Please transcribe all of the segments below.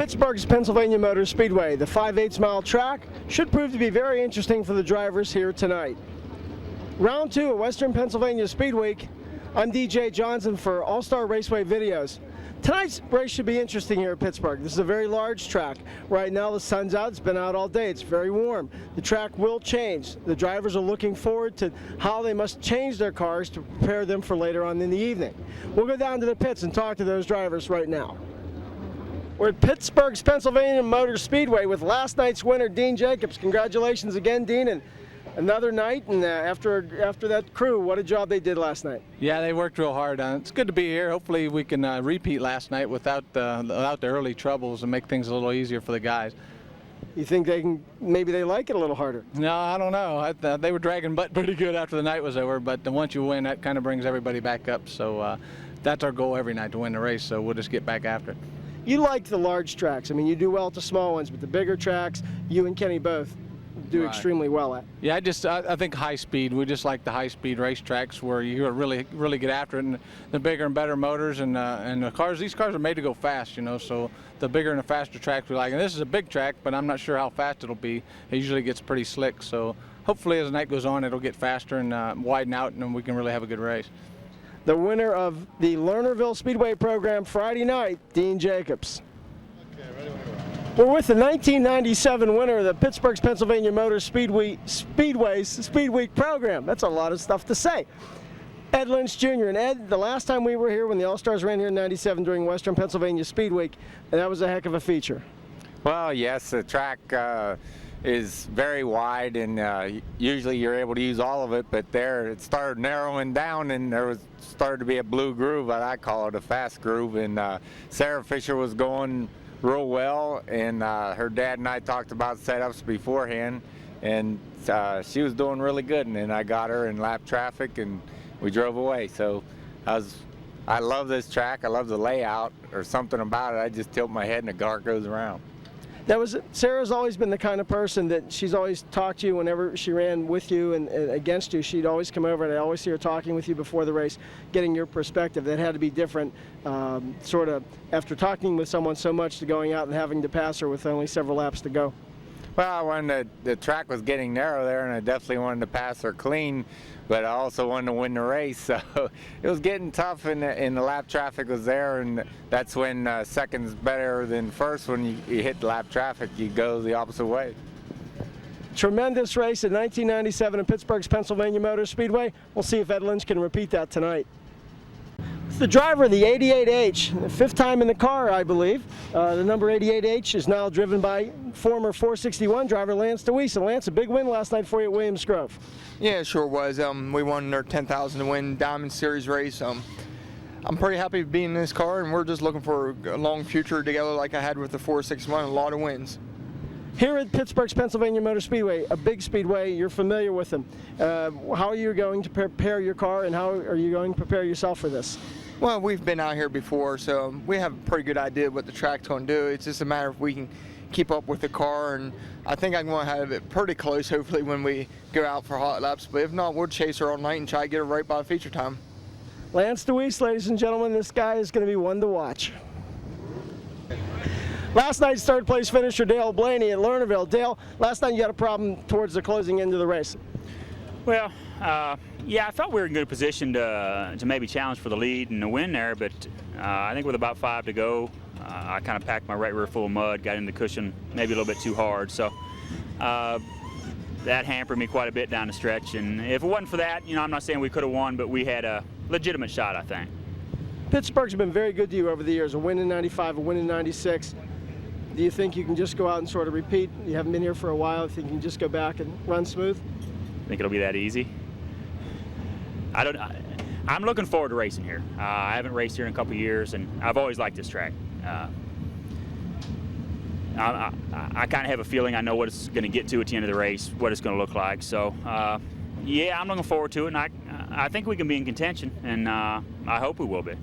Pittsburgh's Pennsylvania Motor Speedway. The 5/8 mile track should prove to be very interesting for the drivers here tonight. Round 2 at Western Pennsylvania Speedweek. I'm DJ Johnson for All-Star Raceway Videos. Tonight's race should be interesting here at Pittsburgh. This is a very large track. Right now the sun's out, it's been out all day, it's very warm. The track will change. The drivers are looking forward to how they must change their cars to prepare them for later on in the evening. We'll go down to the pits and talk to those drivers right now. We're at Pittsburgh's Pennsylvania Motor Speedway with last night's winner, Dean Jacobs. Congratulations again, Dean, and another night, and after that crew, what a job they did last night. Yeah, they worked real hard on it. It's good to be here. Hopefully we can repeat last night without the early troubles and make things a little easier for the guys. You think maybe they like it a little harder? No, I don't know. They were dragging butt pretty good after the night was over, but once you win, that kind of brings everybody back up. So that's our goal every night, to win the race, so we'll just get back after it. You like the large tracks. I mean, you do well at the small ones, but the bigger tracks, you and Kenny both do extremely well at. Yeah, I think high speed. We just like the high speed race tracks where you really get after it, and the bigger and better motors and the cars. These cars are made to go fast, you know. So the bigger and the faster tracks we like. And this is a big track, but I'm not sure how fast it'll be. It usually gets pretty slick. So hopefully as the night goes on, it'll get faster and widen out, and then we can really have a good race. The winner of the Lernerville Speedway program Friday night, Dean Jacobs. Okay, ready when you are. We're with the 1997 winner of the Pittsburgh's Pennsylvania Motor Speedway's Speedweek program. That's a lot of stuff to say. Ed Lynch Jr. And Ed, the last time we were here when the All-Stars ran here in '97 during Western Pennsylvania Speedweek, and that was a heck of a feature. Well, yes, the track is very wide, and usually you're able to use all of it, but there it started narrowing down, and there started to be a blue groove, I call it a fast groove, and Sarah Fisher was going real well, and her dad and I talked about setups beforehand, and she was doing really good, and then I got her in lap traffic and we drove away. So I love this track. I love the layout, or something about it. I just tilt my head and the car goes around. Sarah's always been the kind of person that she's always talked to you whenever she ran with you and against you. She'd always come over, and I always see her talking with you before the race, getting your perspective. That had to be different, sort of after talking with someone so much, to going out and having to pass her with only several laps to go. Well, when the track was getting narrow there, and I definitely wanted to pass her clean, but I also wanted to win the race, so it was getting tough, and the lap traffic was there, and that's when second's better than first. When you hit the lap traffic, you go the opposite way. Tremendous race in 1997 in Pittsburgh's Pennsylvania Motor Speedway. We'll see if Ed Lynch can repeat that tonight. The driver of the 88H, the 5th time in the car, I believe. The number 88H is now driven by former 461 driver Lance DeWeese. And Lance, a big win last night for you at Williams Grove. Yeah, it sure was. We won our 10,000 to win Diamond Series race. I'm pretty happy being in this car, and we're just looking for a long future together like I had with the 461, a lot of wins. Here at Pittsburgh's Pennsylvania Motor Speedway, a big speedway, you're familiar with them. How are you going to prepare your car, and how are you going to prepare yourself for this? Well, we've been out here before, so we have a pretty good idea what the track's going to do. It's just a matter of if we can keep up with the car, and I think I'm going to have it pretty close, hopefully, when we go out for hot laps. But if not, we'll chase her all night and try to get her right by feature time. Lance DeWeese, ladies and gentlemen, this guy is going to be one to watch. Last night's third place finisher Dale Blaney at Lernerville. Dale, last night you had a problem towards the closing end of the race. Well, yeah, I thought we were in good position to maybe challenge for the lead and the win there, but I think with about 5 to go, I kind of packed my right rear full of mud, got in the cushion maybe a little bit too hard, so that hampered me quite a bit down the stretch. And if it wasn't for that, you know, I'm not saying we could have won, but we had a legitimate shot, I think. Pittsburgh's been very good to you over the years, a win in '95, a win in '96. Do you think you can just go out and sort of repeat? You haven't been here for a while. Do you think you can just go back and run smooth? Think it'll be that easy? I'm looking forward to racing here. I haven't raced here in a couple years, and I've always liked this track. I kind of have a feeling I know what it's going to get to at the end of the race, what it's going to look like. So, yeah, I'm looking forward to it, and I think we can be in contention, and I hope we will be.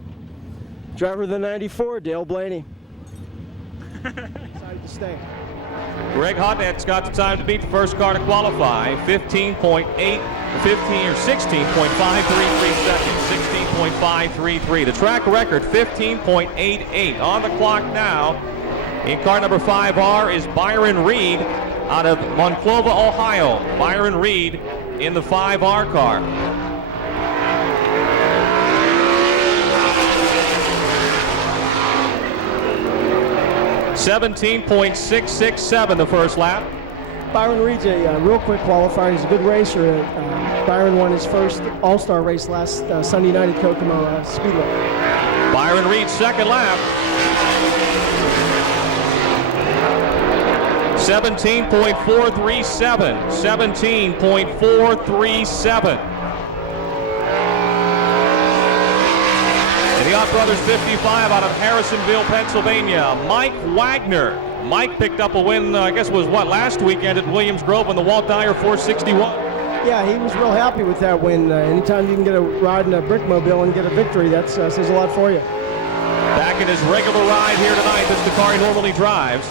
Driver of the '94, Dale Blaney. Excited to stay. Greg Hodnett's got the time to beat the first car to qualify. 16.533 seconds. 16.533. The track record 15.88 on the clock now. In car number 5R is Byron Reed out of Monclova, Ohio. Byron Reed in the 5R car. .667 the first lap. Byron Reed's a real quick qualifier. He's a good racer. Byron won his first All-Star race last Sunday night at Kokomo Speedway. Byron Reed's second lap. 17.437. 17.437. The Ott Brothers 55 out of Harrisonville, Pennsylvania. Mike Wagner. Mike picked up a win, I guess was last weekend at Williams Grove on the Walt Dyer 461. Yeah, he was real happy with that win. Anytime you can get a ride in a Brickmobile and get a victory, that says a lot for you. Back in his regular ride here tonight, that's the car he normally drives.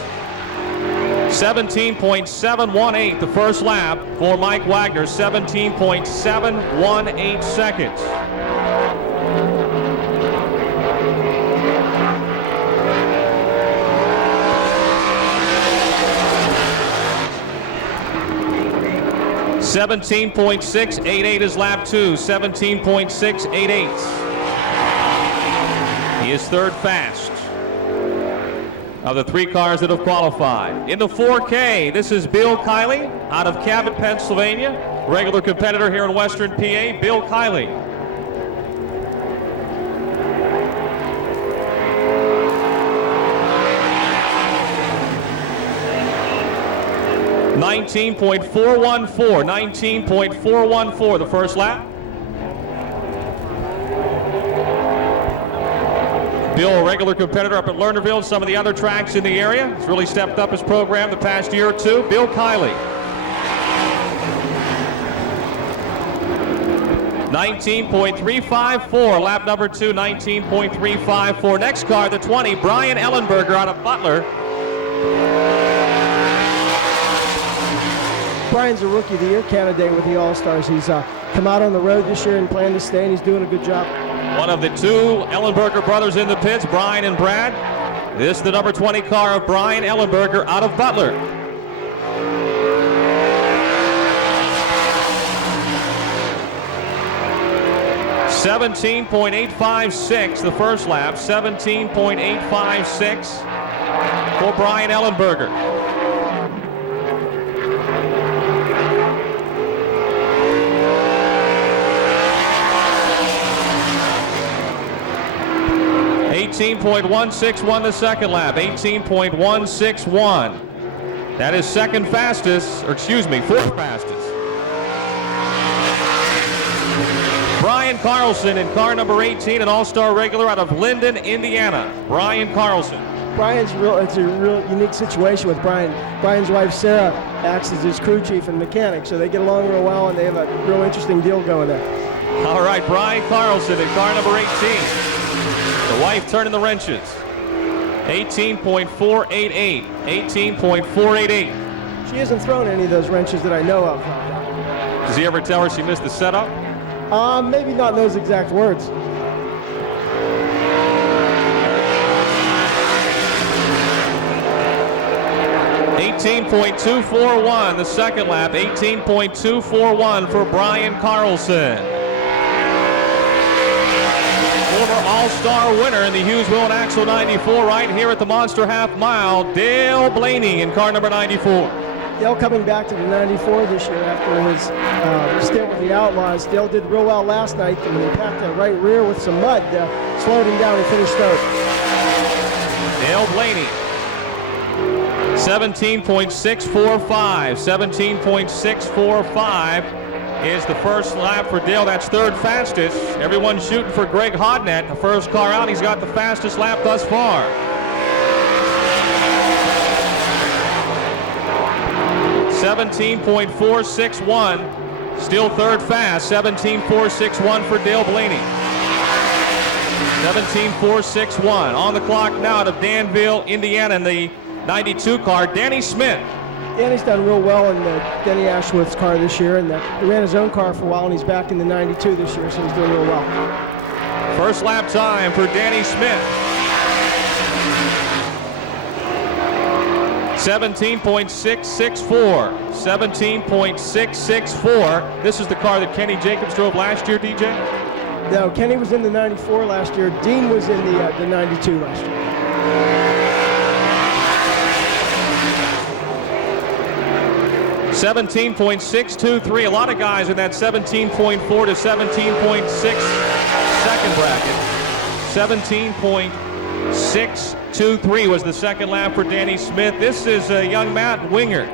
17.718 the first lap for Mike Wagner, 17.718 seconds. .688 is lap 2, 17.688. He is third fast of the 3 cars that have qualified. In the 4K, this is Bill Kiley out of Cabot, Pennsylvania. Regular competitor here in Western PA, Bill Kiley. .19.414 the first lap. Bill, a regular competitor up at Lernerville and some of the other tracks in the area. He's really stepped up his program the past year or two. Bill Kiley. 19.354, lap number 2, 19.354. Next car, the 20, Brian Ellenberger out of Butler. Brian's a Rookie of the Year candidate with the All-Stars. He's come out on the road this year and planned to stay, and he's doing a good job. One of the 2 Ellenberger brothers in the pits, Brian and Brad. This is the number 20 car of Brian Ellenberger out of Butler. .17.856 the first lap, 17.856 for Brian Ellenberger. .18.161 the second lap, 18.161. That is second fastest, or excuse me, fourth fastest. Brian Carlson in car number 18, an all-star regular out of Linden, Indiana. Brian Carlson. It's a real unique situation with Brian. Brian's wife, Sarah, acts as his crew chief and mechanic, so they get along real well, and they have a real interesting deal going there. All right, Brian Carlson in car number 18. The wife turning the wrenches. 18.488. 18.488. She hasn't thrown any of those wrenches that I know of. Does he ever tell her she missed the setup? Maybe not in those exact words. .18.241 the second lap. 18.241 for Brian Carlson. Former All-Star winner in the Hughes Wheel and Axle 94 right here at the Monster Half Mile, Dale Blaney in car number 94. Dale coming back to the 94 this year after his stint with the Outlaws. Dale did real well last night, and he packed the right rear with some mud, slowed him down and finished third. Dale Blaney. 17.645. 17.645 is the first lap for Dale. That's third fastest. Everyone's shooting for Greg Hodnett, the first car out. He's got the fastest lap thus far. .17.461, still third fast. 17.461 for Dale Blaney. 17.461 on the clock now out of Danville, Indiana, in the 92 car, Danny Smith. Danny's done real well in Denny Ashworth's car this year, and he ran his own car for a while, and he's back in the 92 this year, so he's doing real well. First lap time for Danny Smith. 17.664. 17.664. This is the car that Kenny Jacobs drove last year, DJ? No, Kenny was in the 94 last year. Dean was in the 92 last year. 17.623. A lot of guys in that 17.4 to 17.6 second bracket. 17.623 was the second lap for Danny Smith. This is young Matt Wingert.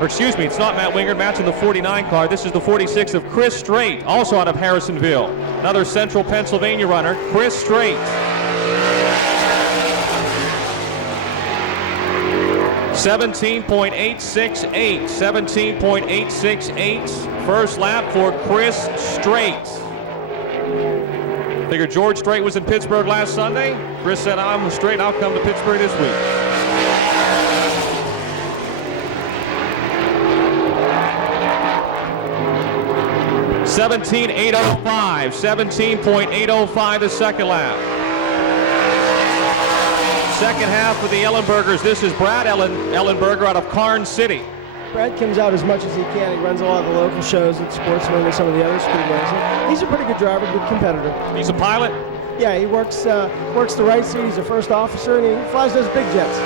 Or excuse me, it's not Matt Wingert. Matt's in the 49 car. This is the 46 of Chris Strait, also out of Harrisonville. Another Central Pennsylvania runner, Chris Strait. 17.868. 17.868. First lap for Chris Strait. Figured George Strait was in Pittsburgh last Sunday. Chris said, I'm straight, I'll come to Pittsburgh this week. 17.805. 17.805 the second lap. Second half for the Ellenbergers. This is Brad Ellenberger out of Karn City. Brad comes out as much as he can. He runs a lot of the local shows at Sportsman and some of the other speedways. He's a pretty good driver, good competitor. He's a pilot? Yeah, he works the right seat. He's a first officer, and he flies those big jets.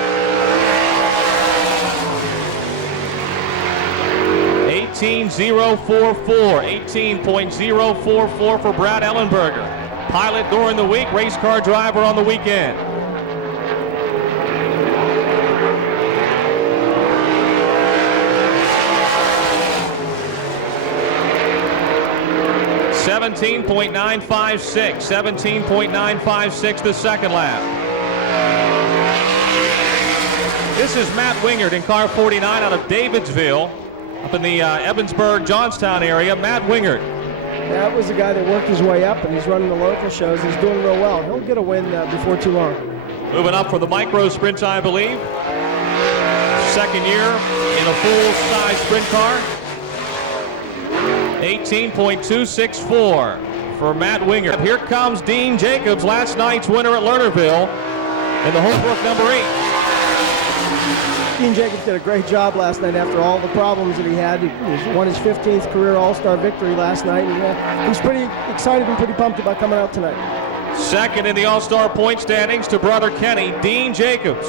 18.044. 18.044 for Brad Ellenberger. Pilot during the week, race car driver on the weekend. 17.956. 17.956 the second lap. This is Matt Wingert in car 49 out of Davidsville, up in the Evansburg, Johnstown area. Matt Wingert. That was a guy that worked his way up, and he's running the local shows. He's doing real well. He'll get a win before too long. Moving up for the micro sprints, I believe. Second year in a full-size sprint car. 18.264 for Matt Wingert. Here comes Dean Jacobs, last night's winner at Lernerville in the Holbrook number 8. Dean Jacobs did a great job last night after all the problems that he had. He won his 15th career All-Star victory last night, and he's pretty excited and pretty pumped about coming out tonight. Second in the All-Star point standings to brother Kenny, Dean Jacobs.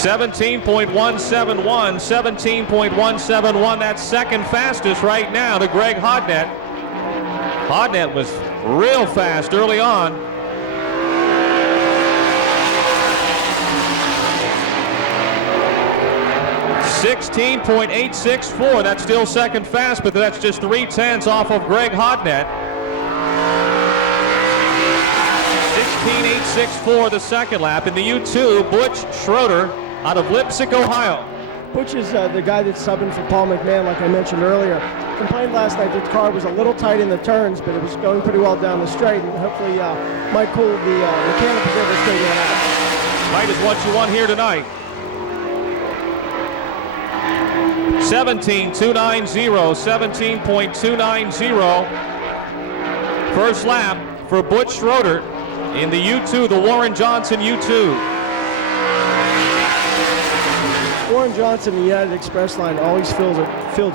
17.171, 17.171. That's second fastest right now to Greg Hodnett. Hodnett was real fast early on. .864. That's still second fast, but that's just 0.3 off of Greg Hodnett. 16.864 the second lap. In the U2, Butch Schroeder out of Lipsick, Ohio. Butch is the guy that's subbing for Paul McMahon, like I mentioned earlier. Complained last night that the car was a little tight in the turns, but it was going pretty well down the straight, and hopefully Mike Cool, the mechanic, is able to straighten that out. Light is what you want here tonight. 17.290, 17.290. First lap for Butch Schroeder in the U2, the Warren Johnson U2. Warren Johnson, the United Express line, always fields a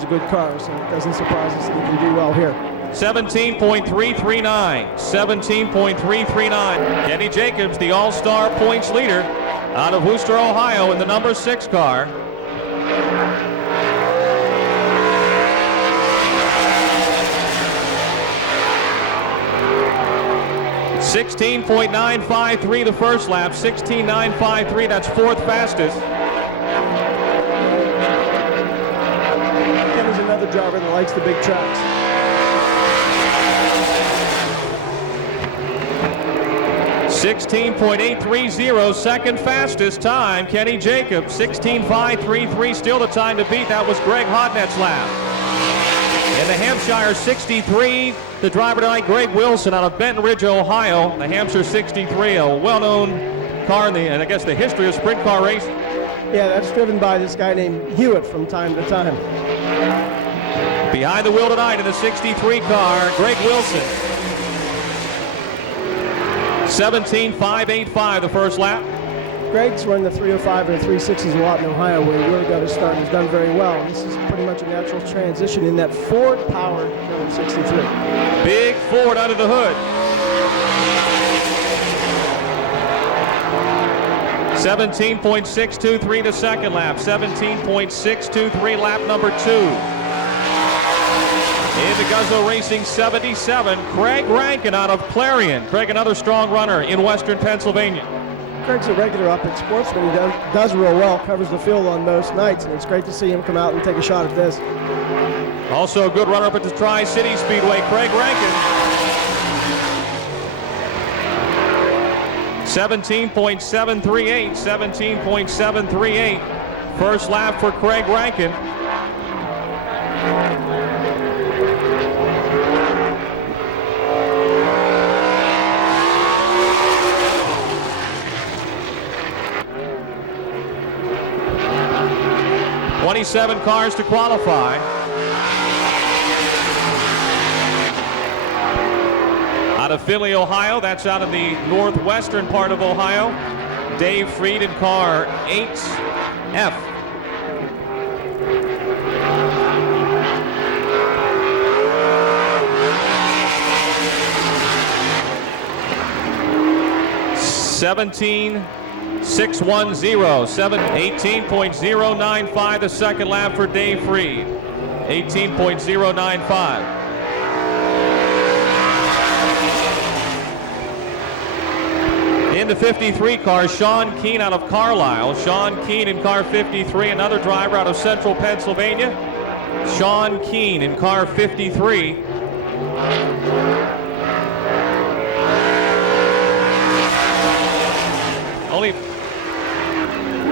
good car, so it doesn't surprise us that he can do well here. 17.339, 17.339. Kenny Jacobs, the All-Star points leader out of Worcester, Ohio, in the number 6 car. 16.953 the first lap, 16.953, that's fourth fastest. Kenny's another driver that likes the big tracks. 16.830, second fastest time, Kenny Jacobs. 16.533, still the time to beat. That was Greg Hodnett's lap. In the Hampshire 63, the driver tonight, Greg Wilson out of Benton Ridge, Ohio. The Hampshire 63, a well-known car in I guess the history of sprint car race. Yeah, that's driven by this guy named Hewitt from time to time. Behind the wheel tonight in the 63 car, Greg Wilson. 17.585 the first lap. Greg's run the 305 and the 360s a lot in Ohio, where he really got his start and has done very well. And this is pretty much a natural transition in that Ford-powered number 63. Big Ford under the hood. 17.623 the second lap. 17.623 lap number 2. In the Guzzo Racing 77, Craig Rankin out of Clarion. Craig, another strong runner in Western Pennsylvania. Craig's a regular up at Sportsman. He does real well, covers the field on most nights, and it's great to see him come out and take a shot at this. Also a good runner up at the Tri-City Speedway, Craig Rankin. 17.738, 17.738. First lap for Craig Rankin. Seven cars to qualify. Out of Findlay, Ohio, that's out of the northwestern part of Ohio, Dave Freed in car 8F. $17.610, 18.095 the second lap for Dave Freed. 18.095. In the 53 car, Sean Keane out of Carlisle. Sean Keane in car 53, another driver out of central Pennsylvania. Sean Keane in car 53. Only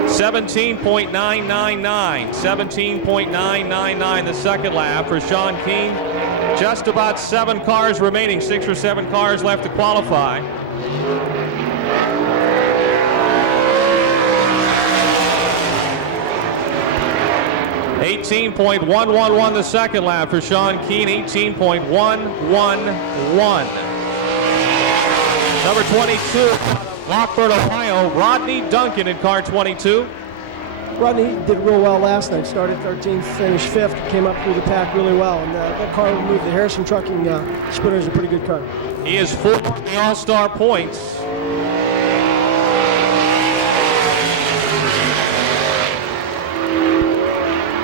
17.999, 17.999 the second lap for Sean Keane. Just about 7 cars remaining, 6 or 7 cars left to qualify. $18.111 the second lap for Sean Keane, 18.111. Number 22. Rockford, Ohio, Rodney Duncan in car 22. Rodney did real well last night. Started 13th, finished 5th, came up through the pack really well. And that car will move. The Harrison Trucking Sprinter is a pretty good car. He is 4th in the All-Star points.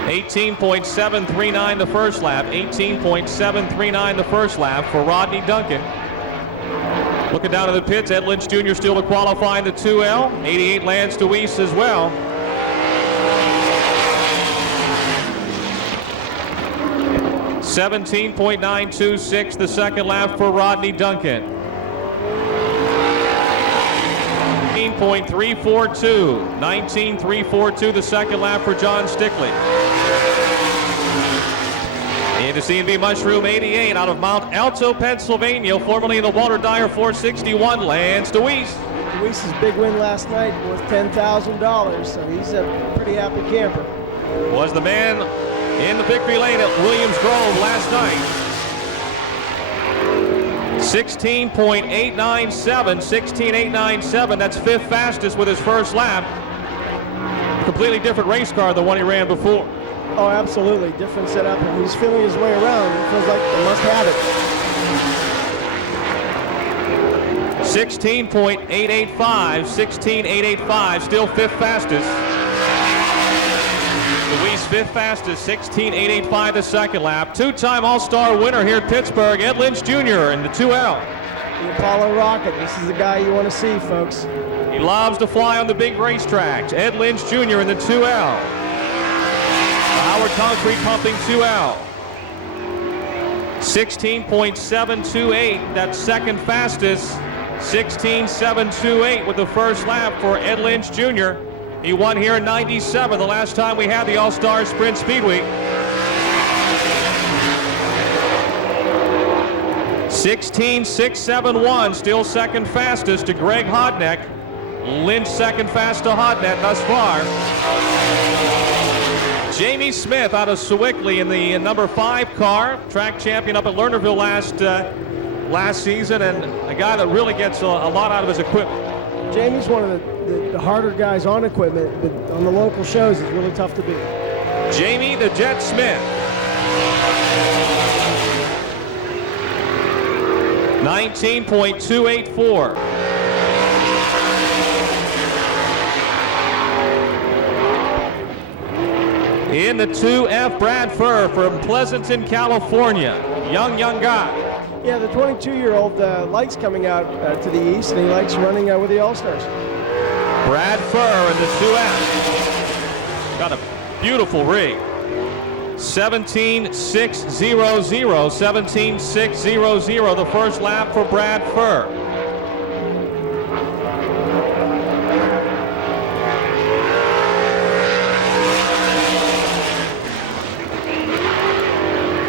$18.739 the first lap. 18.739 the first lap for Rodney Duncan. Looking down to the pits, Ed Lynch Jr. still to qualify in the 2L. 88 Lance DeWeese as well. $17.926 the second lap for Rodney Duncan. 19.342. 19.342 the second lap for John Stickley. Into C&B Mushroom 88 out of Mount Alto, Pennsylvania, formerly in the Walter Dyer 461, Lance DeWeese. DeWeese's big win last night worth $10,000, so he's a pretty happy camper. Was the man in the victory lane at Williams Grove last night. 16.897, 16.897, that's 5th fastest with his first lap. Completely different race car than the one he ran before. Oh, absolutely. Different setup, and he's feeling his way around. It feels like they must have it. 16.885, 16.885, still 5th fastest. Louise 5th fastest, 16.885 the second lap. 2-time All-Star winner here at Pittsburgh, Ed Lynch Jr. in the 2L. The Apollo Rocket, this is the guy you want to see, folks. He loves to fly on the big racetracks. Ed Lynch Jr. in the 2L. Howard Concrete Pumping 2L. 16.728, that's second fastest. 16.728 with the first lap for Ed Lynch Jr. He won here in '97, the last time we had the All-Star Sprint Speedweek. 16.671, still second fastest to Greg Hodneck. Lynch second fast to Hodneck thus far. Jamie Smith out of Sewickley in the number 5 car, track champion up at Lernerville last season and a guy that really gets a lot out of his equipment. Jamie's one of the harder guys on equipment, but on the local shows, it's really tough to beat. Jamie the Jet Smith. 19.284. In the 2F, Brad Furr from Pleasanton, California. Young guy. Yeah, the 22-year-old likes coming out to the east, and he likes running with the All-Stars. Brad Furr in the 2F. Got a beautiful rig. 17.600, 17.600, the first lap for Brad Furr.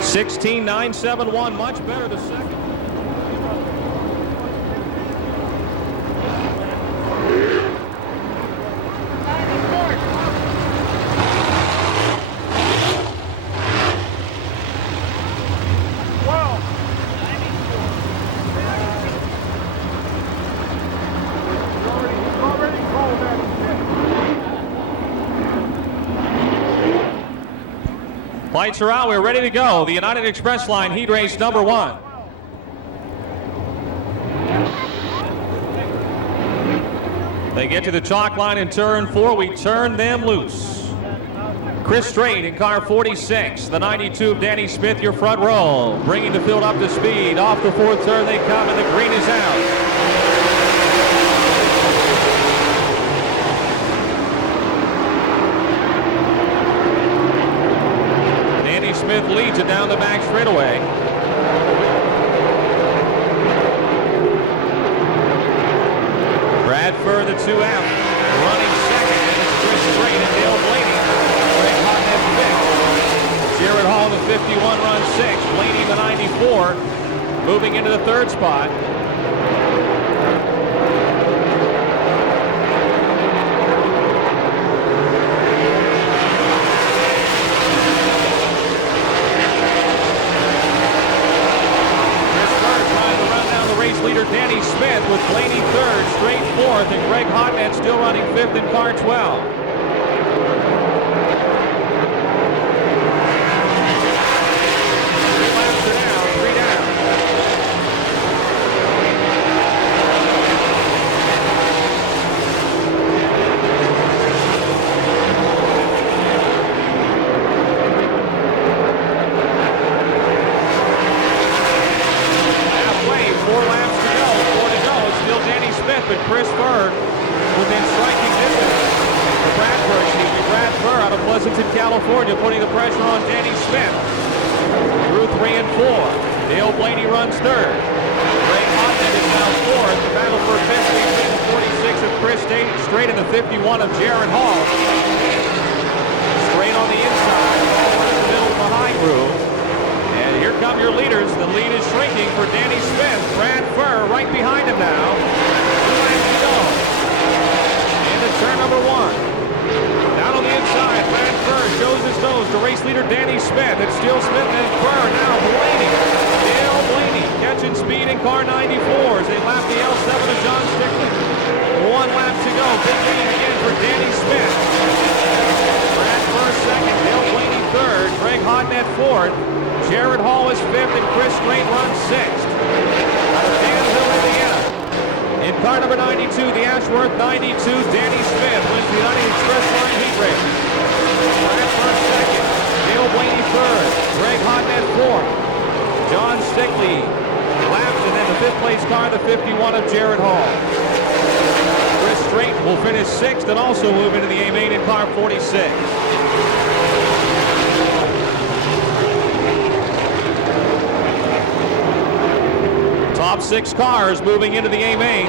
$16,971, much better the second. Lights are out, we're ready to go. The United Express line, heat race number 1. They get to the chalk line in turn 4, we turn them loose. Chris Strait in car 46, the 92 of Danny Smith, your front row. Bringing the field up to speed, off the 4th turn they come and the green is out. Smith leads it down the back straightaway. Brad Furr, the 2F, running second, and it's Chris Strait and Dale Blaney. Greg Hotnet 5th. Jared Hall, the 51, runs 6th. Blaney, the 94, moving into the 3rd spot. Leader Danny Smith with Blaney 3rd, Strait 4th, and Greg Hotnet still running 5th in car 12. 3 laps are down, 3 down. But Chris Furr within striking distance. Brad Furr out of Pleasanton, California, putting the pressure on Danny Smith. Through 3 and 4. Dale Blaney runs 3rd. Greg Hotnet is now 4th. The battle for 5th between the 46 of Chris Strait and the 51 of Jared Hall. Strait on the inside, Hall in the middle of the high groove. And here come your leaders. The lead is shrinking for Danny Smith. Brad Furr right behind him now. Turn number 1. Down on the inside, Brad Furr shows his nose to race leader Danny Smith. It's still Smith and Furr. Now Blaney. Dale Blaney catching speed in car 94 as they lap the L7 of John Stickland. 1 lap to go. Big lead again for Danny Smith. Brad Furr 2nd, Dale Blaney 3rd, Greg Hotnet 4th. Jared Hall is 5th and Chris Strait runs 6th. Out of Danville, Indiana. In car number 92, the Ashworth 92, Danny Smith wins the United Express line heat race. Brad Furr 2nd, Dale Blaney 3rd, Greg Hotnet 4th, John Stickley laps, and then the 5th place car, the 51 of Jared Hall. Chris Strait will finish 6th and also move into the A-main in car 46. Top 6 cars moving into the A-main.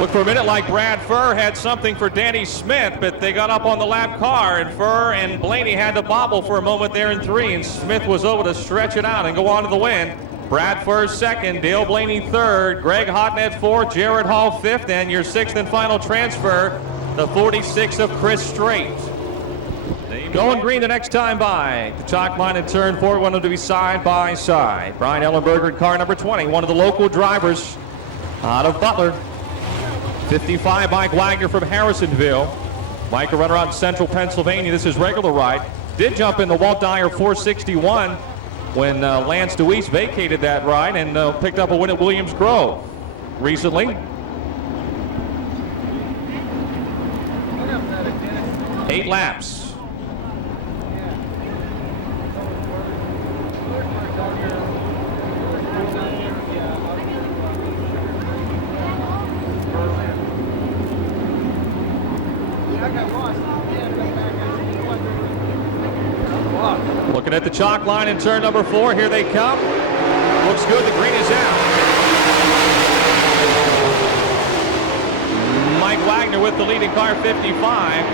Looked for a minute like Brad Furr had something for Danny Smith, but they got up on the lap car, and Furr and Blaney had to bobble for a moment there in 3, and Smith was able to stretch it out and go on to the win. Brad Furr 2nd, Dale Blaney 3rd, Greg Hotnet 4th, Jared Hall 5th, and your 6th and final transfer, the 46 of Chris Strait. Going green the next time by. The chalk line in turn 4, want them to be side by side. Brian Ellenberger in car number 20, one of the local drivers out of Butler. 55, Mike Wagner from Harrisonville. Mike, a runner out in Central Pennsylvania. This is regular ride. Did jump in the Walt Dyer 461 when Lance DeWeese vacated that ride and picked up a win at Williams Grove recently. 8 laps. Looking at the chalk line in turn number 4. Here they come. Looks good. The green is out. Mike Wagner with the lead in car 55.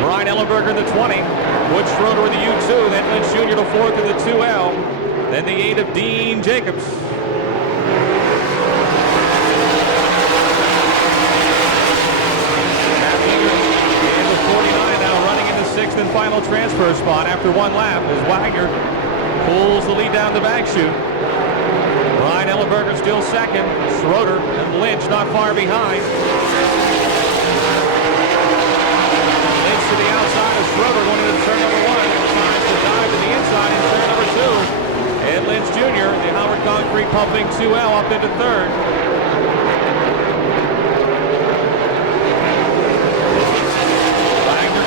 Brian Ellenberger in the 20. Wood Schroeder in the U2. Then Lynch Jr. to 4th in the 2L. Then the 8 of Dean Jacobs. Sixth and final transfer spot after 1 lap as Wagner pulls the lead down the back chute. Brian Ellenberger still second. Schroeder and Lynch not far behind. Lynch to the outside of Schroeder going into turn number 1. Tries to dive to the inside in turn number 2. Ed Lynch Jr., the Howard Concrete pumping 2L up into third.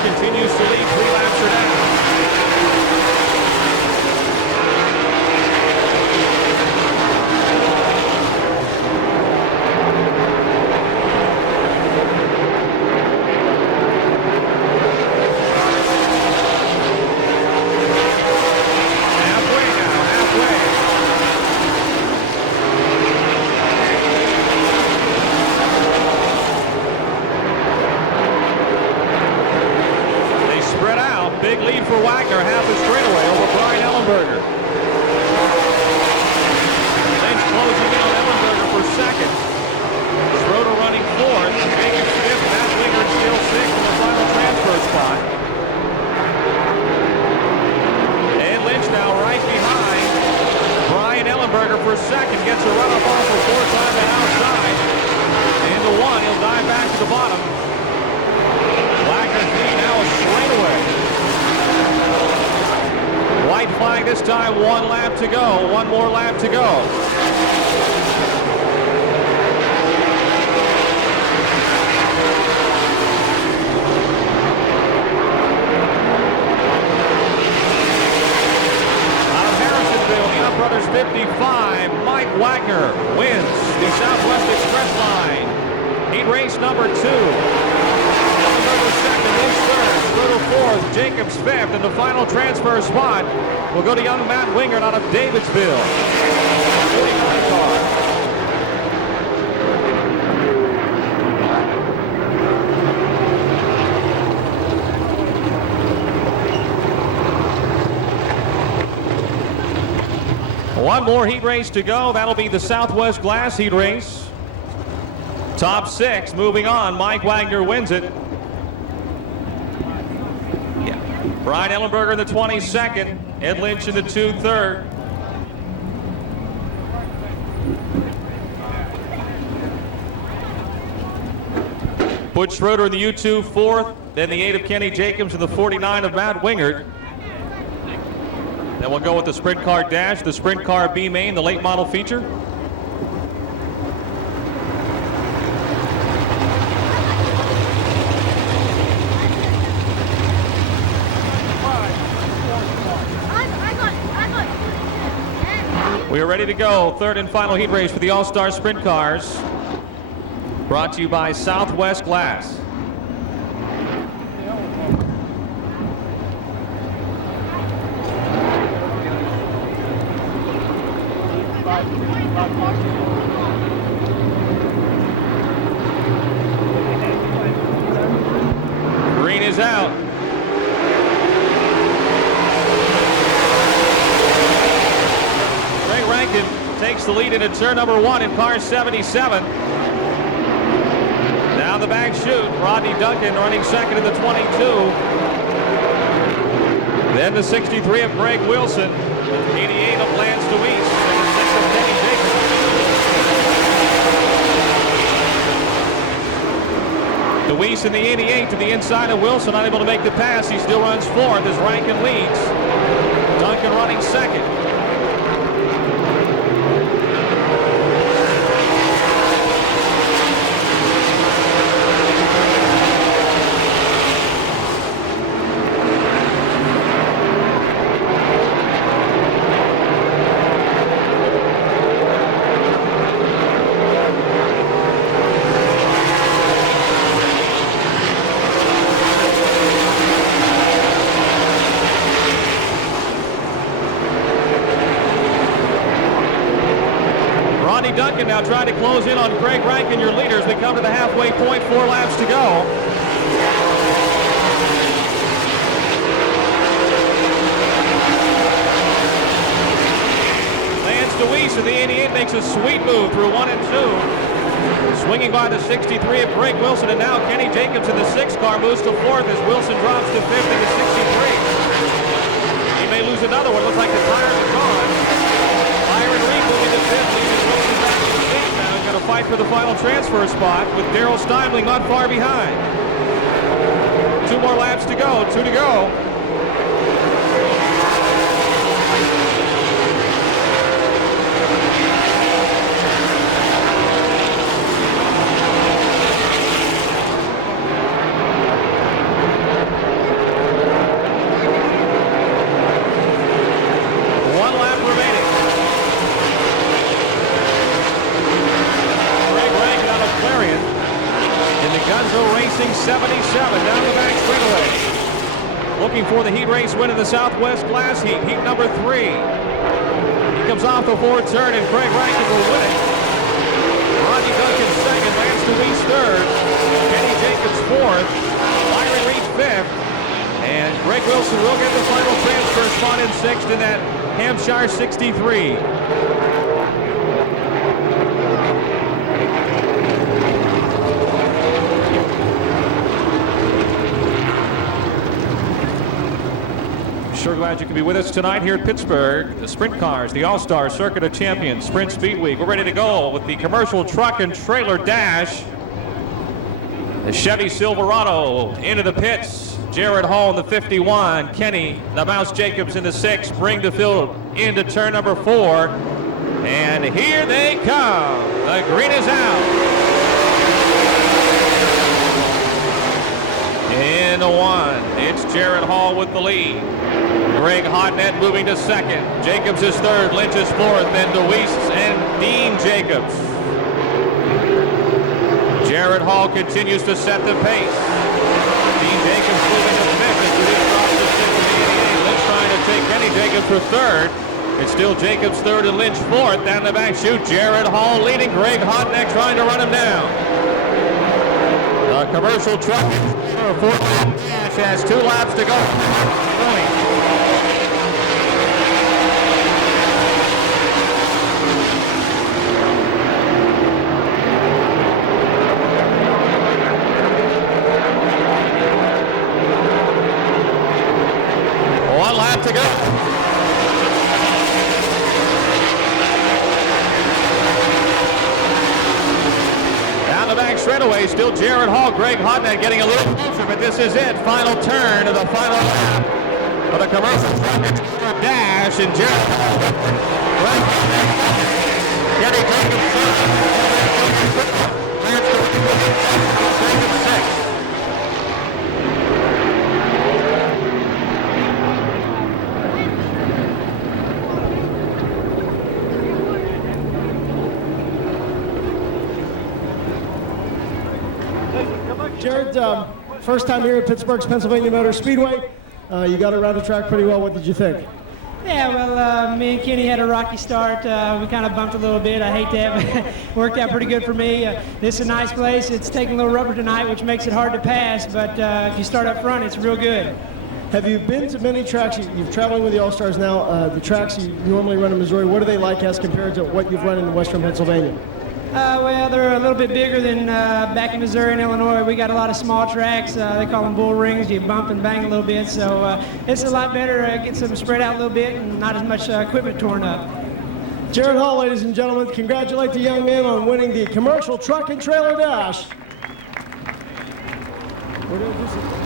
Continues to lead 3 laps are down. Halfway now, halfway. Spread out. Big lead for Wagner, half a straightaway over Brian Ellenberger. Lynch closing in on Ellenberger for second. Schroeder running 4th. Jacobs 5th. Matt Winger still 6th in the final transfer spot. And Lynch now right behind. Brian Ellenberger for second. Gets a runoff off for 4th time to outside. Into 1. He'll dive back to the bottom. Wagner's lead now is straightaway. White flag this time, 1 lap to go. 1 more lap to go. Out of Harrisonville, the Young Brothers 55, Mike Wagner wins the Southwest Express line. Heat race number 2. Ellenberger second, Lynch third, Schroeder 4th, Jacobs 5th, and the final transfer spot will go to young Matt Wingert out of Davidsville. 49 car. One more heat race to go. That'll be the Southwest Glass heat race. Top 6 moving on. Mike Wagner wins it. Brian Ellenberger in the 22nd. Ed Lynch in the 2/3. Butch Schroeder in the U2 4th. Then the 8 of Kenny Jacobs and the 49 of Matt Wingert. Then we'll go with the Sprint Car Dash, the Sprint Car B Main, the late model feature. We are ready to go. 3rd and final heat race for the All-Star Sprint Cars. Brought to you by Southwest Glass. Green is out. Takes the lead into turn number 1 in car 77. Down the back chute, Rodney Duncan running second in the 22. Then the 63 of Greg Wilson, 88 of Lance DeWeese, 76 of Kenny Jacobs. DeWeese in the 88 to the inside of Wilson, unable to make the pass. He still runs fourth as Rankin leads. Duncan running second. Duncan now trying to close in on Greg Rankin, your leaders. We come to the halfway point, 4 laps to go. Lance DeWeese in the 88 makes a sweet move through 1 and 2. Swinging by the 63 of Greg Wilson, and now Kenny Jacobs in the 6 car moves to 4th as Wilson drops to 5th in the 63. He may lose another one. Looks like the tires are gone. Byron Reed moving to 5th, leaving Wilson back in the lead now. He's got to fight for the final transfer spot with Darrell Steimling not far behind. 2 more laps to go, 2 to go. Racing 77 down the back straightaway. Looking for the heat race win in the Southwest Class Heat. Heat number 3. He comes off the forward turn and Greg Rankin will win it. Rodney Duncan second, Lance DeWeese third, Kenny Jacobs fourth, Byron Reed fifth, and Greg Wilson will get the final transfer spot in 6th in that Hampshire 63. Sure glad you can be with us tonight here at Pittsburgh. The sprint cars, the All-Star Circuit of Champions, Sprint Speedweek. We're ready to go with the commercial truck and trailer dash. The Chevy Silverado into the pits. Jared Hall in the 51. Kenny the Mouse Jacobs in the 6. Bring the field into turn number 4. And here they come. The green is out. In the 1. It's Jared Hall with the lead. Greg Hodnett moving to 2nd. Jacobs is 3rd. Lynch is 4th. Then DeWeese and Dean Jacobs. Jared Hall continues to set the pace. Dean Jacobs moving to 5th. As DeWeese drops to 6th in the 88. Lynch trying to take Kenny Jacobs for 3rd. It's still Jacobs 3rd and Lynch 4th. Down the back chute. Jared Hall leading. Greg Hodnett trying to run him down. The commercial truck for 4th dash has 2 laps to go. To go. Down the back straightaway, still Jared Hall, Greg Hodnett getting a little closer, but this is it. Final turn of the final lap of the commercial truck dash, and Jared Hall getting Jacobs 6th. Jared, first time here at Pittsburgh's Pennsylvania Motor Speedway. You got around the track pretty well. What did you think? Yeah, well, me and Kenny had a rocky start. We kind of bumped a little bit. I hate that. Worked out pretty good for me. This is a nice place. It's taking a little rubber tonight, which makes it hard to pass. But if you start up front, it's real good. Have you been to many tracks? You've traveling with the All-Stars now. The tracks you normally run in Missouri, what are they like as compared to what you've run in Western Pennsylvania? Well, they're a little bit bigger than back in Missouri and Illinois. We got a lot of small tracks. They call them bull rings. You bump and bang a little bit. So it's a lot better. Gets them spread out a little bit and not as much equipment torn up. Jared Hall, ladies and gentlemen, congratulate the young man on winning the commercial truck and trailer dash. We're gonna do some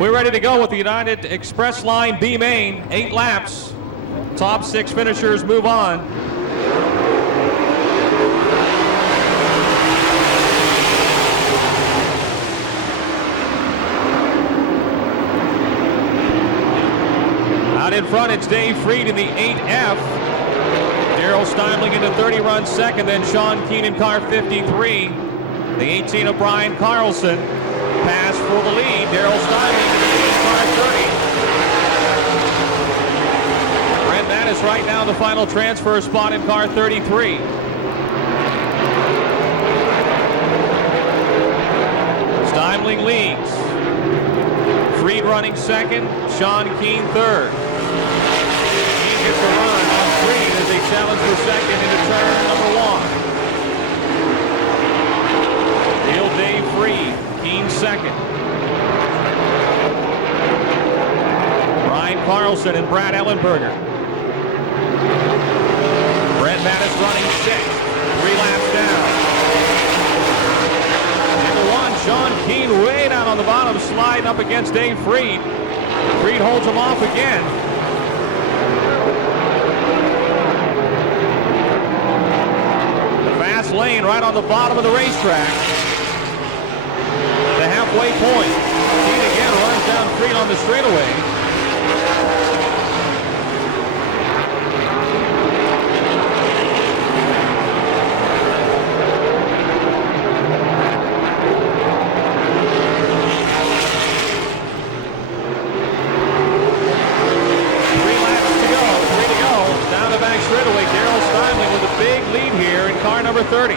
We're ready to go with the United Express Line B main, 8 laps. Top 6 finishers move on. Out in front, it's Dave Freed in the 8F. Daryl Steimling in the 30 runs second, then Sean Keane in car 53. The 18 of Brian Carlson. Pass for the lead. Daryl Steimling to the lead, car 30. Brent Mattis right now in the final transfer spot in car 33. Steimling leads. Freed running second. Sean Keane third. Keane gets a run on Freed as they challenge for second into turn number 1. Field Dave Freed. Keane second. Brian Carlson and Brad Ellenberger. Brent Mattis running 6th. 3 laps down. Into 1, Sean Keane way down on the bottom, sliding up against Dave Freed. Freed holds him off again. The fast lane right on the bottom of the racetrack. The halfway point. Keane again runs down Freed on the straightaway. Straightaway, Daryl Steimling with a big lead here in car number 30.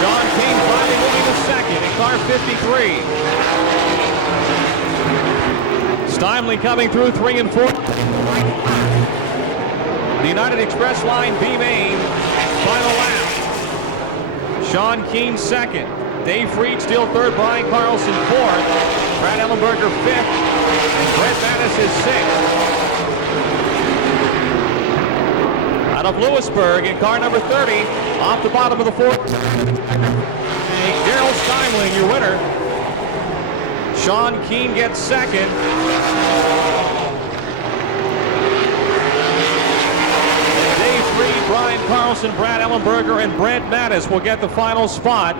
Sean Keane finally moving to second in car 53. Steimling coming through 3 and 4. The United Express Line B main. Final lap. Sean Keane second. Dave Freed still third. Brian Carlson fourth. Brad Ellenberger fifth. And Brent Mattis is sixth. Out of Lewisburg in car number 30. Off the bottom of the fourth. Daryl Steimling, your winner. Sean Keane gets second. Brian Carlson, Brad Ellenberger, and Brent Mattis will get the final spot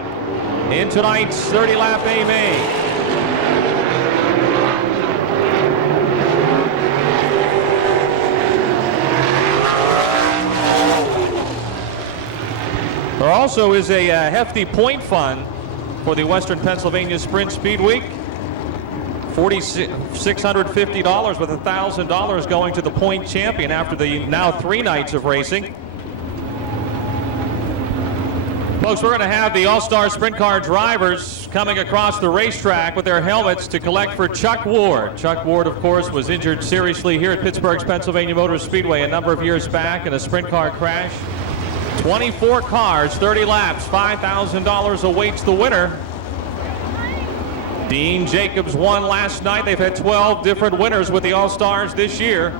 in tonight's 30-lap A main. There also is a hefty point fund for the Western Pennsylvania Sprint Speedweek. $4,650 with $1,000 going to the point champion after the now 3 nights of racing. Folks, we're going to have the All-Star Sprint Car drivers coming across the racetrack with their helmets to collect for Chuck Ward. Chuck Ward, of course, was injured seriously here at Pittsburgh's Pennsylvania Motor Speedway a number of years back in a sprint car crash. 24 cars, 30 laps, $5,000 awaits the winner. Dean Jacobs won last night. They've had 12 different winners with the All-Stars this year.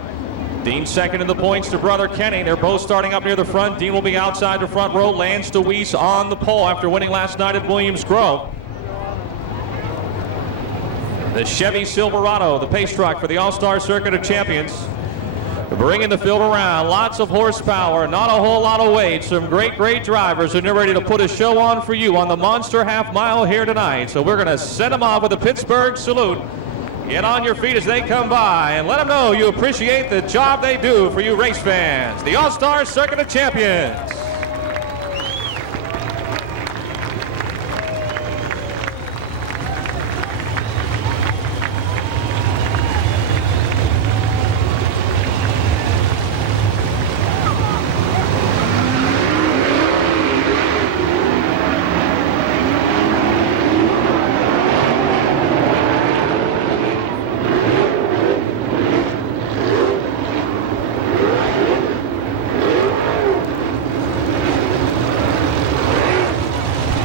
Dean second in the points to brother Kenny. They're both starting up near the front. Dean will be outside the front row. Lance DeWeese on the pole after winning last night at Williams Grove. The Chevy Silverado, the pace truck for the All-Star Circuit of Champions. bringing the field around. Lots of horsepower, not a whole lot of weight. Some great drivers, and they're ready to put a show on for you on the Monster Half Mile here tonight. So we're going to send them off with a Pittsburgh salute. Get on your feet as they come by and let them know you appreciate the job they do for you race fans. The All-Star Circuit of Champions.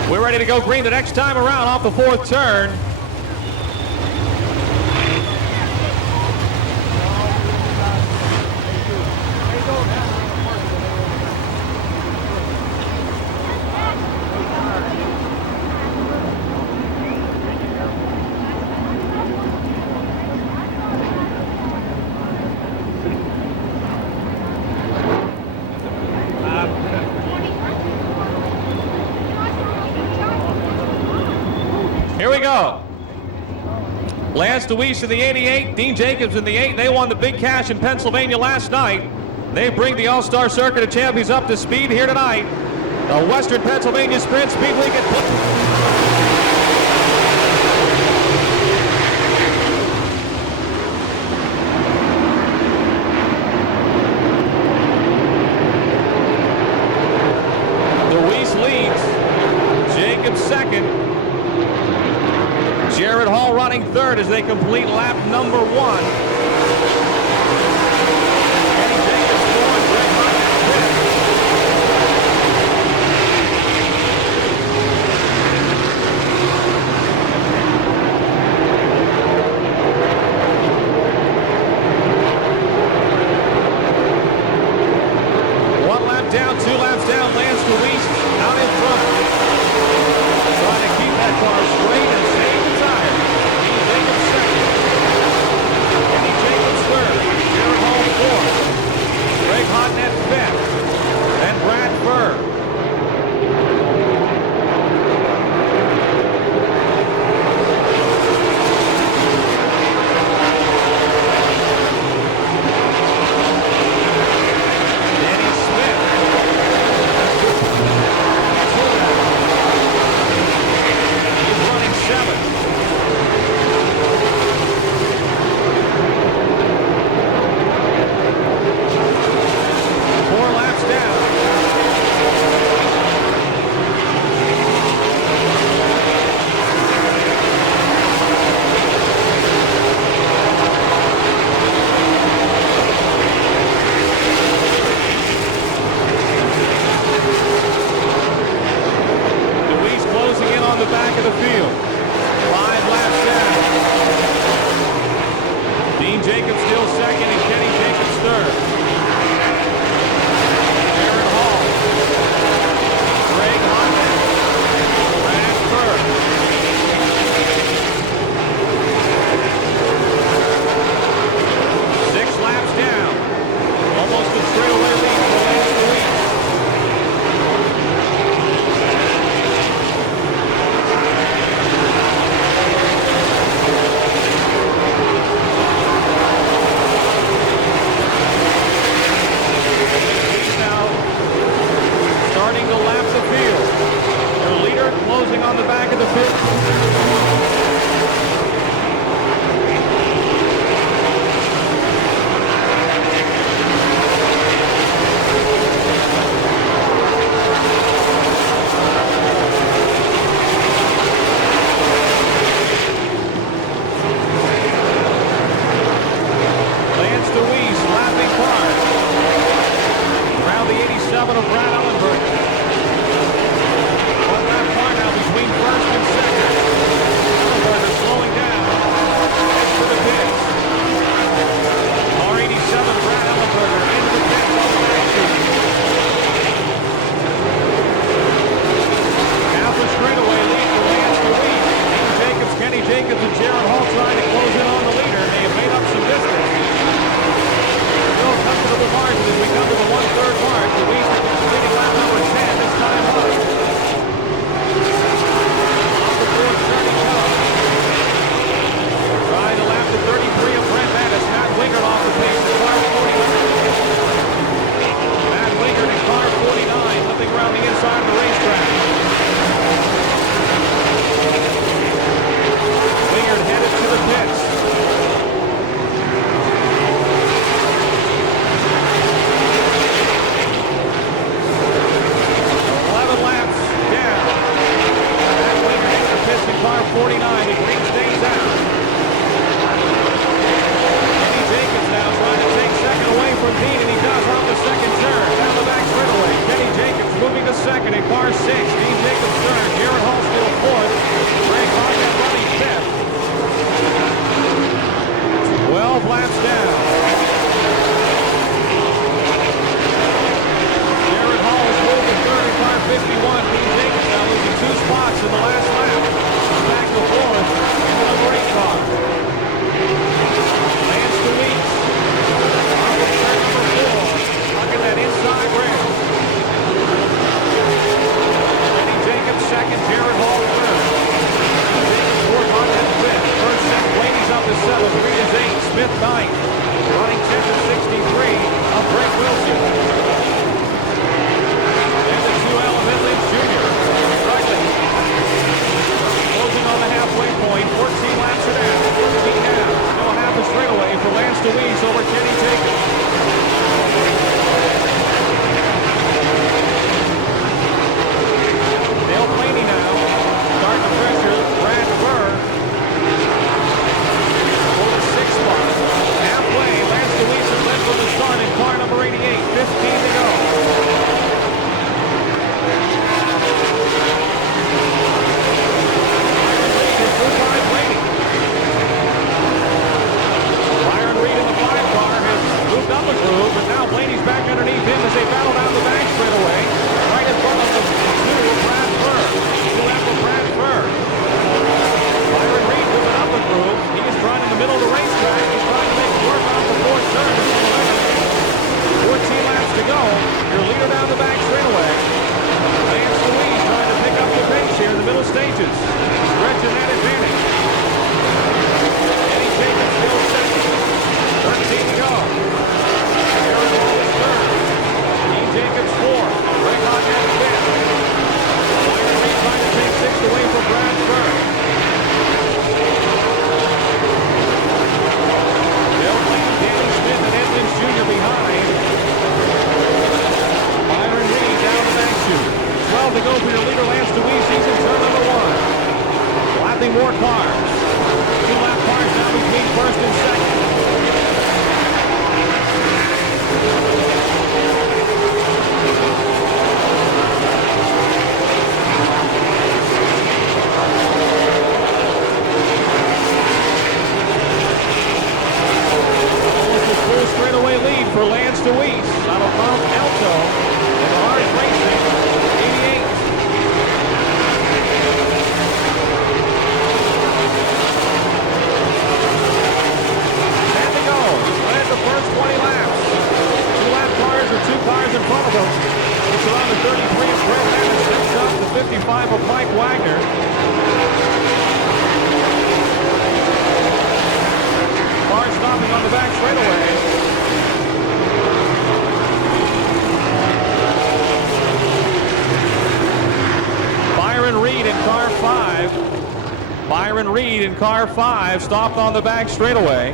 We're ready to go green the next time around off the 4th turn. Here we go. Lance DeWeese in the 88, Dean Jacobs in the 8. They won the big cash in Pennsylvania last night. They bring the All-Star Circuit of Champions up to speed here tonight. The Western Pennsylvania Sprint Speedweek at second. Jared Hall running third as they complete lap number 1. Kenny Jacobs fourth, Greg Martin fifth. One lap down, 2 laps down, Lance DeWeese out in front. Trying to keep that car straight and save the tire. Kenny Jacobs second. Kenny Jacobs third. Jared Hall fourth. Greg Hodnett fifth. And Brad Furr. Danny Smith. car 6. Dean Jacobs third. Jared Hall still fourth. Greg Hodgett running fifth. 12 laps down. Jared Hall is moving third in car 51. Dean Jacobs now losing 2 spots in the last lap. Back to fourth in the number 8 car. Lance DeWeese. Turn number 4. Look at that inside rail. Denny Jacobs second. Jared Hall third. Jacobs fourth. Hodgett fifth. First set. Blaney's up to 7. Reed is 8. Smith 9th. Running 10 to 63 of Brent Wilson. And the 2 Allen Midland Jr. struggling. Closing on the halfway point. 14 laps are down. 14 down. Still half a straightaway for Lance DeWeese over Kenny Jacobs. Dale Blaney now starting to pressure Brad Burr for the 6th spot. Halfway, Lance DeWeese has led from the start in car number 88. 15 to go. Byron Reed in the 5 car has moved up a groove, but now Blaney's back underneath him as they battle down the back straightaway. Right in front of them, 2 of Brad Burr. 2 after Brad Burr. Byron Reed moving up a groove. He is trying in the middle of the racetrack. He's trying to make work off the 4th turn. 14 laps to go. Your leader down the back straightaway. Lance DeWeese trying to pick up the pace here in the middle stages. Stretching that advantage. Kenny Jacobs still second. 13 to go. Jared Hall is third. Dean Jacobs fourth. Greg Hodgett fifth. Byron Reed trying to take 6th away from Brad Burr. Dale Blaney, Danny Smith, and Edmonds Jr. behind. Byron Reed down the back chute. 12 to go for your leader, Lance DeWeese. He's in turn number 1. Lapping more cars. 2-lap cars now between first and second. Almost a full straightaway lead for Lance DeWeese out of Mount Alto and Lars Racing, 88. The first 20 laps. 2-lap cars or 2 cars in front of them. It's around the 33 of Brett Hammond, steps up to 55 of Mike Wagner. Cars stopping on the back straightaway. Byron Reed in car 5. Byron Reed in car 5 stopped on the back straightaway.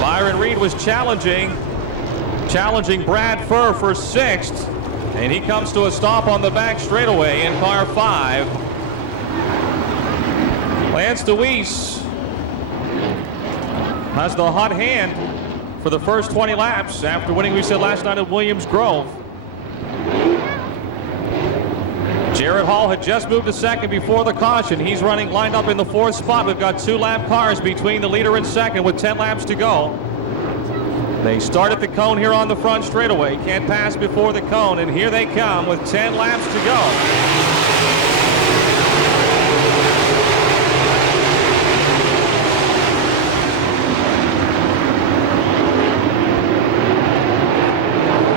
Byron Reed was challenging Brad Burr for 6th, and he comes to a stop on the back straightaway in car 5. Lance DeWeese has the hot hand for the first 20 laps after winning, we said last night at Williams Grove. Jared Hall had just moved to second before the caution. He's lined up in the 4th spot. We've got 2-lap cars between the leader and second with 10 laps to go. They start at the cone here on the front straightaway. Can't pass before the cone, and here they come with 10 laps to go.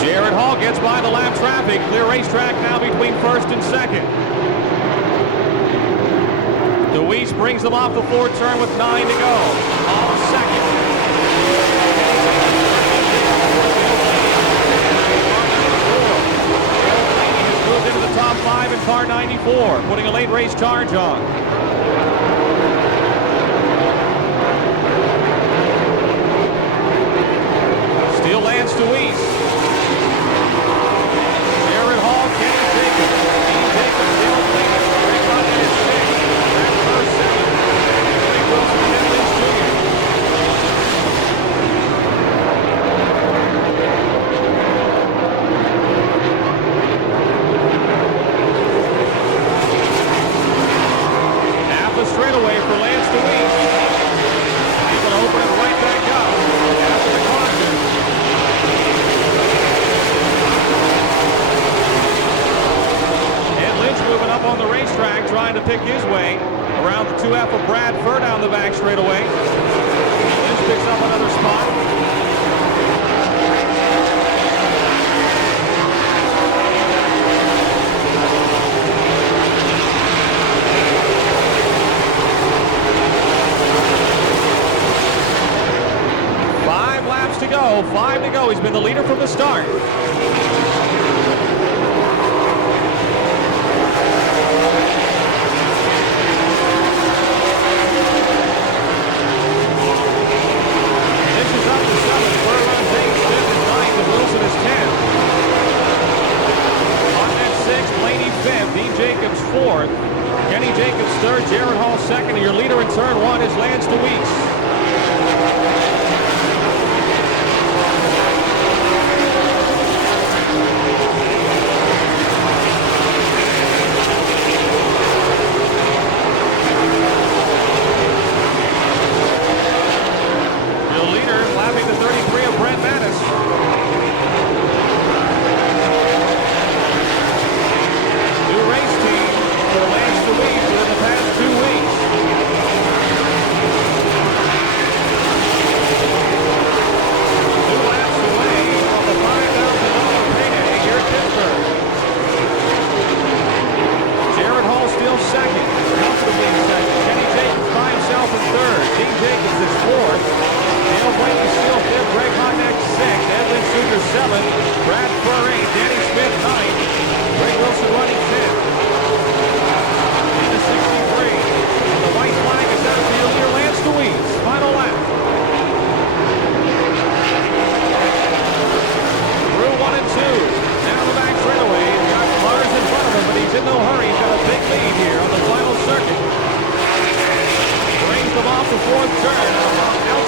Jared Hall gets by the lap traffic. Clear racetrack now between first and second. DeWeese brings them off the 4th turn with 9 to go. Hall second. Has moved into the top 5 in car 94, putting a late race charge on. Still Lance DeWeese. Jared Hall, Kenny Jacobs. Dean Jacobs, Dale Blaney. Greg Hodgett is 6th. Brad Burr 7th. Greg Wilson and Edmonds Jr. pick his way around the 2F of Brad Furr down the back straightaway. Lynch picks up another spot. Five to go. He's been the leader from the start. This is up to 7th. Furr runs 8th, 5th is 9th, and Wilson is 10th. On that 6th, Blaney 5th, Dean Jacobs 4th, Kenny Jacobs 3rd, Jared Hall 2nd, and your leader in turn 1 is Lance DeWeese.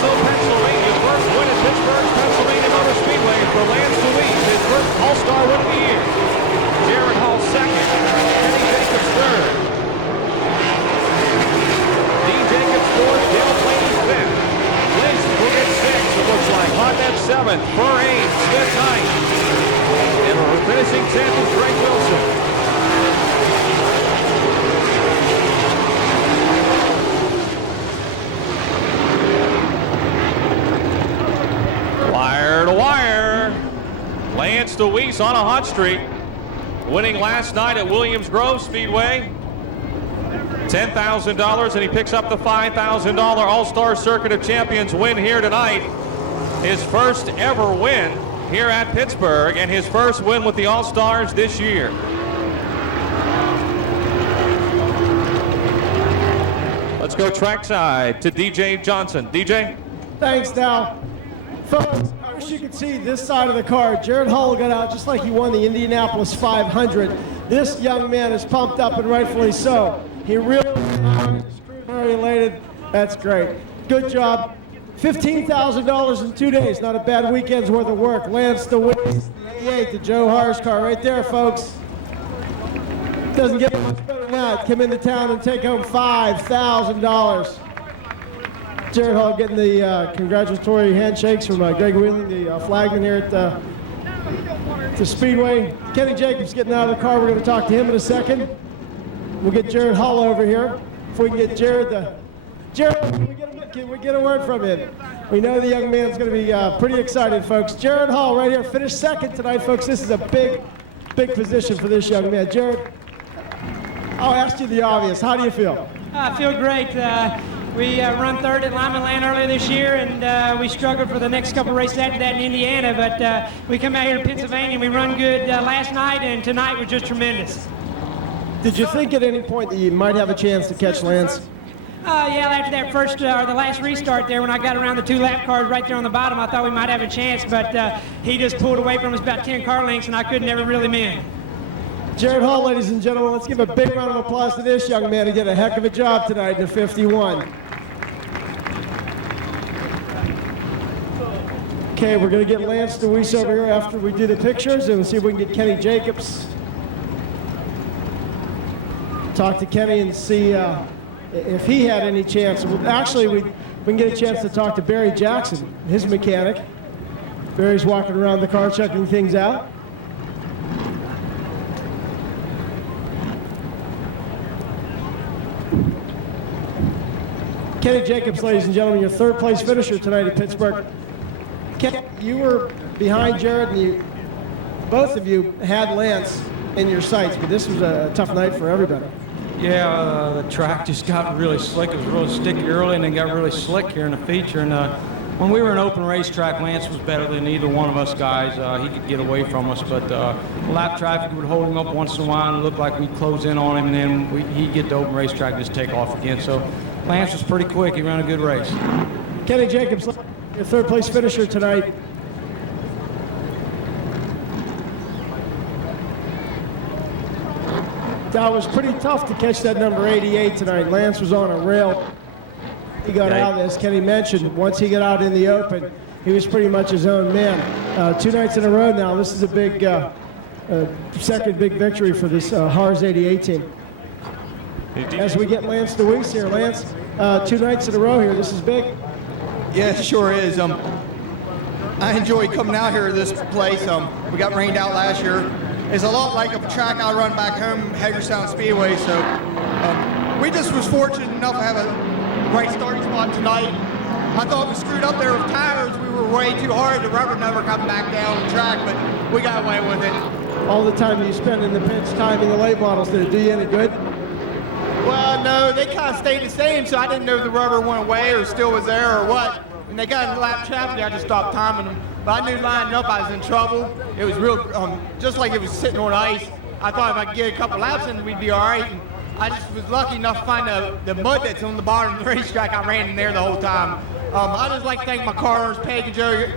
Pennsylvania, first win at Pittsburgh's Pennsylvania Motor Speedway for Lance DeWeese, his first All-Star win of the year. Jared Hall second, Kenny Jacobs third. Dean Jacobs fourth, Dale Blaney fifth. Lynch will get sixth, it looks like. Hodnett seventh, Furr eighth, Smith ninth. And finishing 10th is Greg Wilson. Wire to wire. Lance DeWeese on a hot streak, winning last night at Williams Grove Speedway. $10,000, and he picks up the $5,000 All-Star Circuit of Champions win here tonight. His first ever win here at Pittsburgh, and his first win with the All-Stars this year. Let's go trackside to DJ Johnson. DJ? Thanks, Dal. Folks, I wish you could see this side of the car. Jared Hall got out just like he won the Indianapolis 500. This young man is pumped up, and rightfully so. He really is very elated. That's great. Good job. $15,000 in 2 days. Not a bad weekend's worth of work. Lance DeWeese, the 88, the Joe Harsh car right there, folks. Doesn't get much better than that. Come into town and take home $5,000. Jared Hall getting the congratulatory handshakes from Greg Wheeling, the flagman here at the Speedway. Kenny Jacobs getting out of the car. We're going to talk to him in a second. We'll get Jared Hall over here. If we can get Jared, can we get a word from him? We know the young man's going to be pretty excited, folks. Jared Hall right here, finished second tonight, folks. This is a big position for this young man. Jared, I'll ask you the obvious. How do you feel? I feel great. We run third at Lyman Land earlier this year, and we struggled for the next couple races after that in Indiana, but we come out here to Pennsylvania and we run good last night, and tonight was just tremendous. Did you think at any point that you might have a chance to catch Lance? Yeah, after that first or the last restart there, when I got around the 2 lap cars right there on the bottom, I thought we might have a chance, but he just pulled away from us about 10 car lengths, and I couldn't ever really win. Jared Hall, ladies and gentlemen, let's give a big round of applause to this young man. He did a heck of a job tonight in the 51. Okay, we're going to get Lance DeWeese over here after we do the pictures, and we'll see if we can get Kenny Jacobs. Talk to Kenny and see if he had any chance. Actually, we can get a chance to talk to Barry Jackson, his mechanic. Barry's walking around the car checking things out. Kenny Jacobs, ladies and gentlemen, your third place finisher tonight at Pittsburgh. Ken, you were behind Jared, and both of you had Lance in your sights, but this was a tough night for everybody. Yeah, the track just got really slick. It was really sticky early and then got really slick here in the feature. And when we were an open racetrack, Lance was better than either one of us guys. He could get away from us, but lap traffic would hold him up once in a while and it looked like we'd close in on him, and then he'd get to open racetrack and just take off again. So Lance was pretty quick. He ran a good race. Kenny Jacobs, your third place finisher tonight. That was pretty tough to catch that number 88 tonight. Lance was on a rail. He got out, as Kenny mentioned. Once he got out in the open, he was pretty much his own man. 2 nights in a row now. This is a big, second big victory for this Haas 88 team. As we get Lance DeWeese here. Lance, 2 nights in a row here. This is big. Yeah, it sure is. I enjoy coming out here to this place. We got rained out last year. It's a lot like a track I run back home, Hagerstown Speedway. So we just was fortunate enough to have a right starting spot tonight. I thought we screwed up there with tires. We were way too hard. The rubber never come back down the track, but we got away with it. All the time you spend in the pits timing the late models, did it do you any good? Well, no, they kind of stayed the same, so I didn't know if the rubber went away or still was there or what. When they got in lap traffic, I just stopped timing them. But I knew lining up I was in trouble. It was real, just like it was sitting on ice. I thought if I could get a couple laps in, we'd be all right. And I just was lucky enough to find the mud that's on the bottom of the racetrack. I ran in there the whole time. I just like to thank my cars, Peg and Joe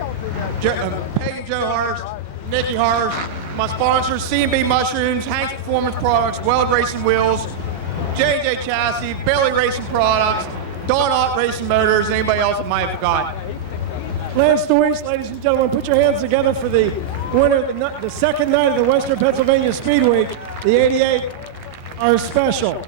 Hars, Nikki Hars, my sponsors, C&B Mushrooms, Hank's Performance Products, Weld Racing Wheels, J&J Chassis, Bailey Racing Products, Dawn Ott Racing Motors, and anybody else that might have forgotten. Lance DeWeese, ladies and gentlemen, put your hands together for the winner of the second night of the Western Pennsylvania Speedweek, the 88 Hour Special.